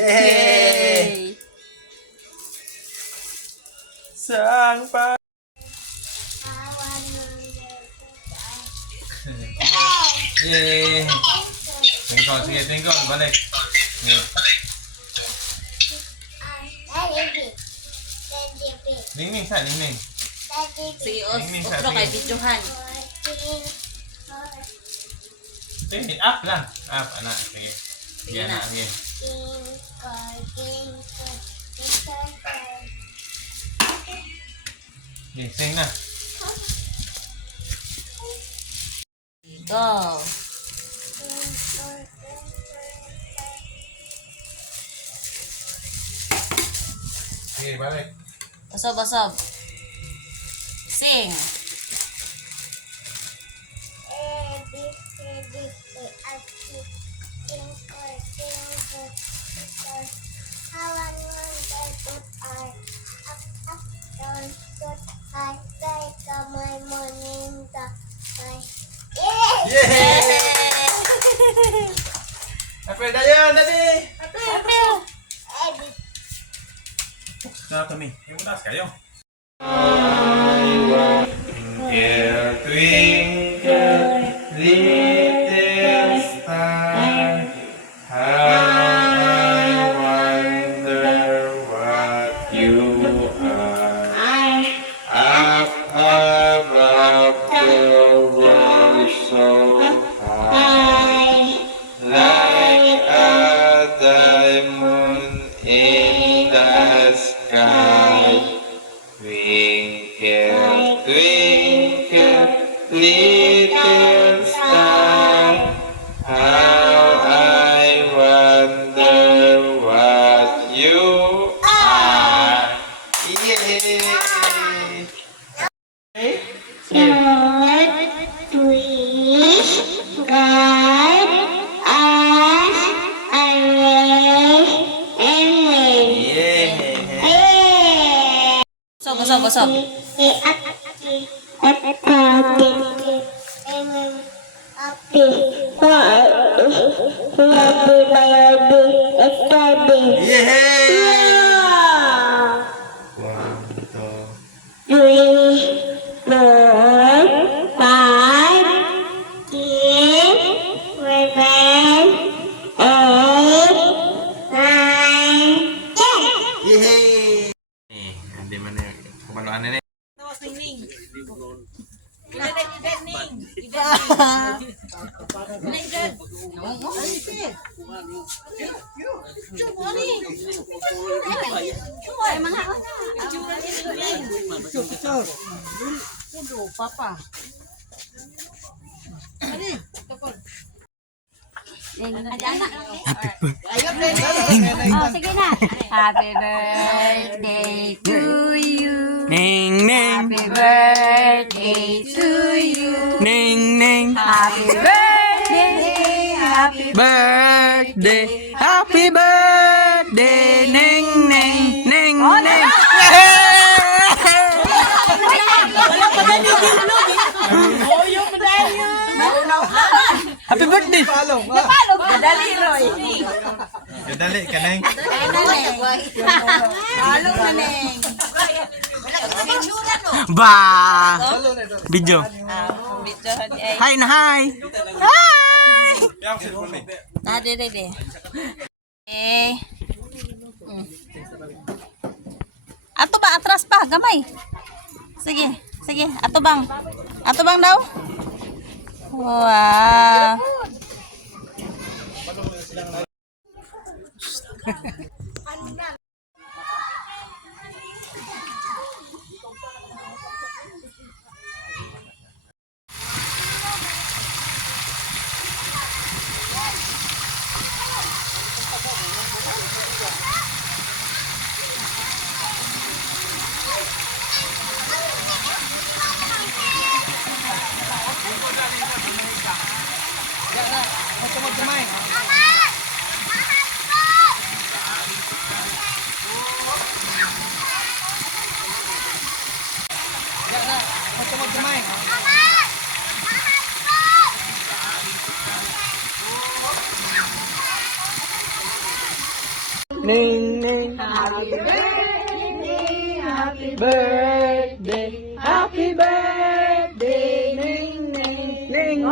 Yay! Sang pa. Yay! Twinkle, sige, twinkle, balik. Ning sa, ning. Sige, otro kay videohan. Sige, up lang. Up, anak. Sige. Sige, anak. Sige. Sige, sing na. Go. Sige, balik. Basob. Sing. Yay! Happy dayon, Daddy! Stop kami. Yung taas kayo. Twinkle, little star, how I wonder what you are. Up above the world so high, like a diamond in the sky. Twinkle, twinkle, little star, how I wonder what you are. Yay! Lord, please guide us away and Yay! Basob. Yay! One, two. 3, 4, 5, 6, 7, 8, 9, 10. Yay! Hindi man na kumaluan na. Tawas ning. Papa. Sige na. Happy birthday to you. Ning ning. Happy birthday to you. Ning ning. Happy birthday. Happy Birthday. Happy birthday. Ning ning. Ning ning. Happy birthday. Dali, Roy. Dali ka neng. Halong na neng. Ba. Video. Videohan ay. Hi na hi. Dede. Eh. Ato ba atras pa, gamay. Sige. Ato bang daw. Wow. ning, ning. Happy birthday, happy birthday, ning, ning, ning.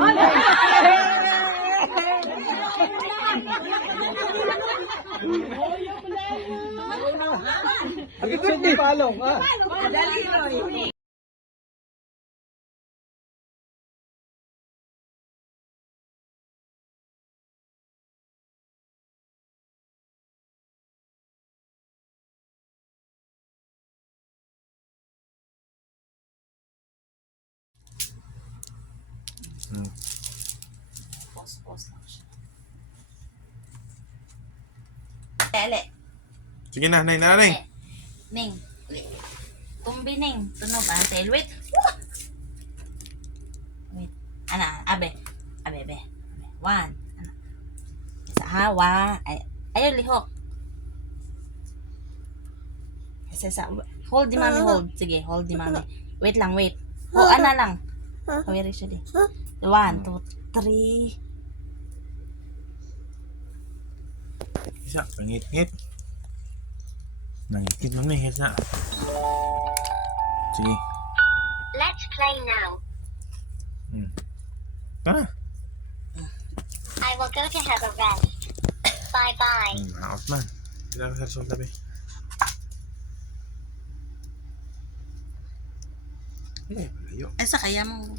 Happy birthday, Palong. Pause lang siya. Tele. Sige na, Neng, na, Neng. Ning. Tumbi ning. Tunog ang tail. Wait. Wait. Ana, abe. Abe, abe. One. Ana. Isa hawa. Ay, ayaw lihok. Isa. Hold di mami, hold. Sige, hold di mami. Wait lang, wait. O, ana lang. Kawiri siya di. 1, 2, 3. Isa, pangit-ngit. Nangit man may isa. Sige. Let's play now. Ah, I will go to have a rest. Bye-bye. maot man. Tidak ka sa tabi. Eh, malayo. Ay, sa kaya mo.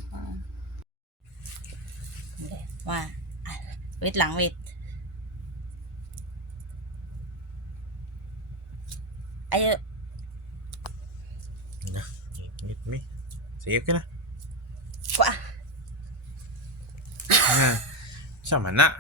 Hindi. Wait lang, wait. Ayaw. Na, ngit mi. Sige ka na. Kwa. Sama na.